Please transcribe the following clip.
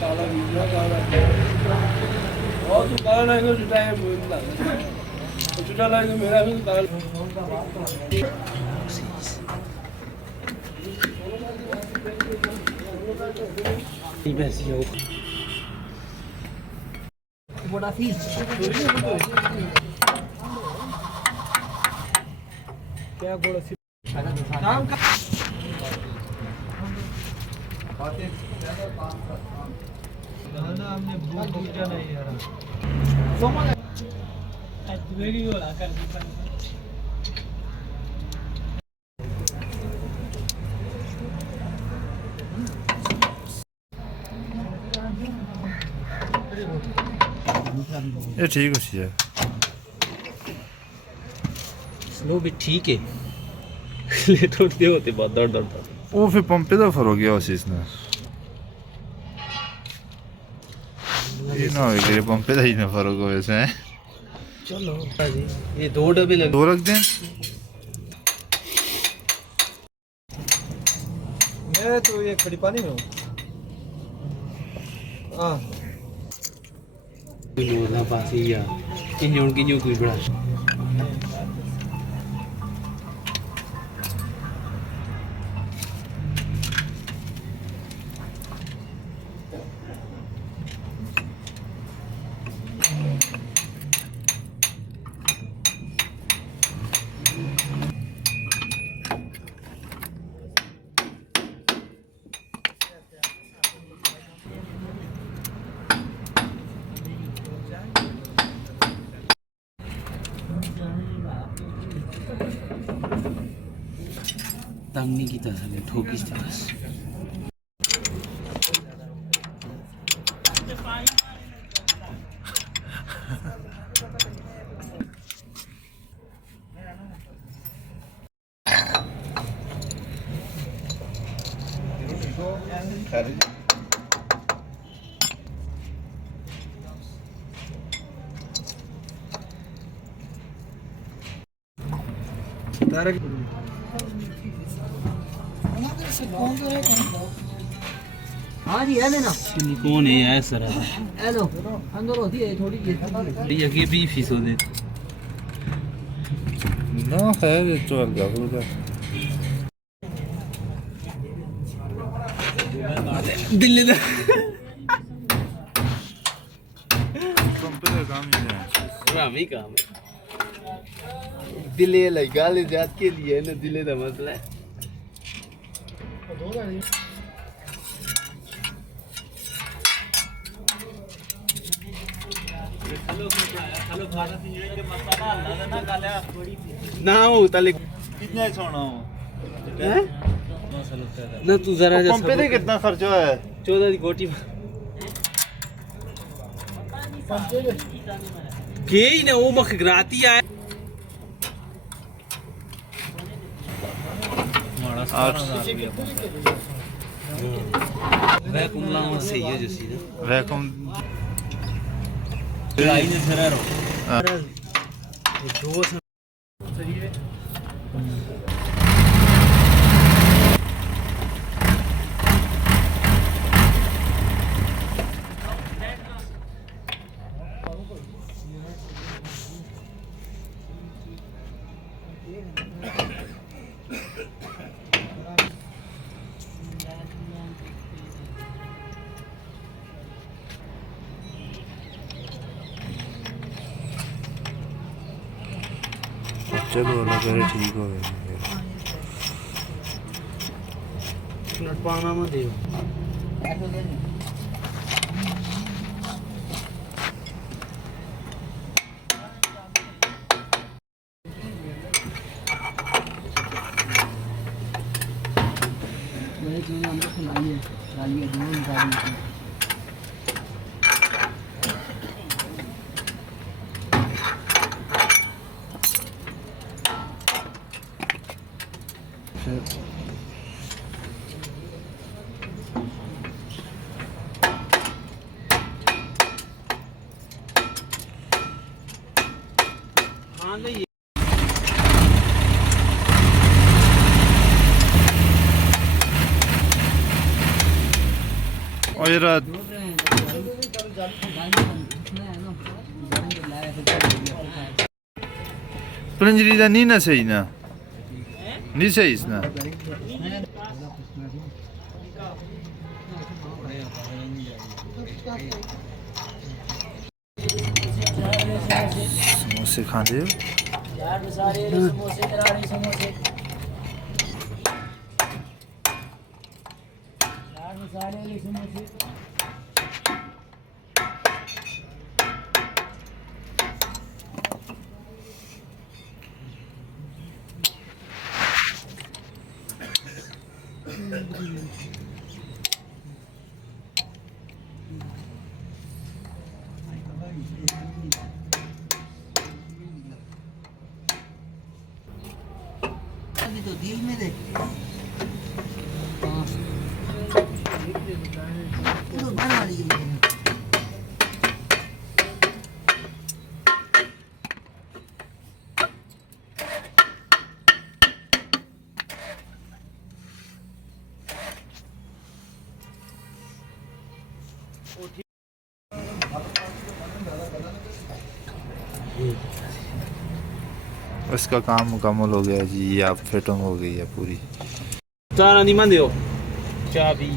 काला नीला काला और तू काला लाएगा जो टाइम बोलता तो चुटा लाएगा मेरा भी काला बड़ा फीस क्या गोड़ा सी काम का हमने भूख पूजा नहीं यार सोमा वेरी वाला कर ये ठीक है यार स्लो भी ठीक है लेट होते होते बहुत दर्द दर्द ਉਹ ਫਿਰ ਪੰਪੇ ਦਾ ਫਰਕ ਗਿਆ ਉਸ ਇਸ ਨਾਲ ਇਹ ਨਾ ਹੋਵੇ ਕਿ ਪੰਪੇ ਦਾ ਹੀ ਨਾ ਫਰਕ ਹੋਵੇ ਸੈ चलो जी ये 2 डब्बे लग दो रख दें मैं तो ये खड़ी पानी में हूँ हाँ ना पास ही या किन्यों कोई बड़ा तंग नहीं की था ठोकी थी बस हाँ जी है ना कौन है सर हेलो अंदर होती है थोड़ी ये आगे भी फीस हो दे ना खैर चल गया होगा दिल्ली दा पंपे का काम ही है रामी काम दिल्ली लगा ले जात के लिए ना दिल्ली का मसला है ना हो ताले कितना सोना हो हैं ना तू जरा पंपे पे कितना खर्चा है 14 की गोटी के ही ना वो मख ग्राती आए वैक्यूम लाना सही है जैसी ना वैक्यूम आई ने फिर रो दो चलो अल्लाह करे ठीक हो गया नट पाना मत दियो मेरे चैनल अंदर से लाइए दोनों निकालिए हाँ नहीं ਉਹ ਯਾਰ ਪਲੰਜਰੀ ਦਾ ਨਹੀਂ ਨਾ ਸਹੀ ਨਾ ਨਹੀਂ ਸਹੀ ਇਸ ਨਾ समोसे खाते हो यार सारे समोसे करारे समोसे यार सारे समोसे अभी तो दिल में देख तो बना ली उसका काम मुकम्मल हो गया जी। आप फिटिंग हो गई है पूरी। ਚਾਰਾਂ ਦੀ ਮੰਨ ਦਿਓ ਚਾਹ ਵੀ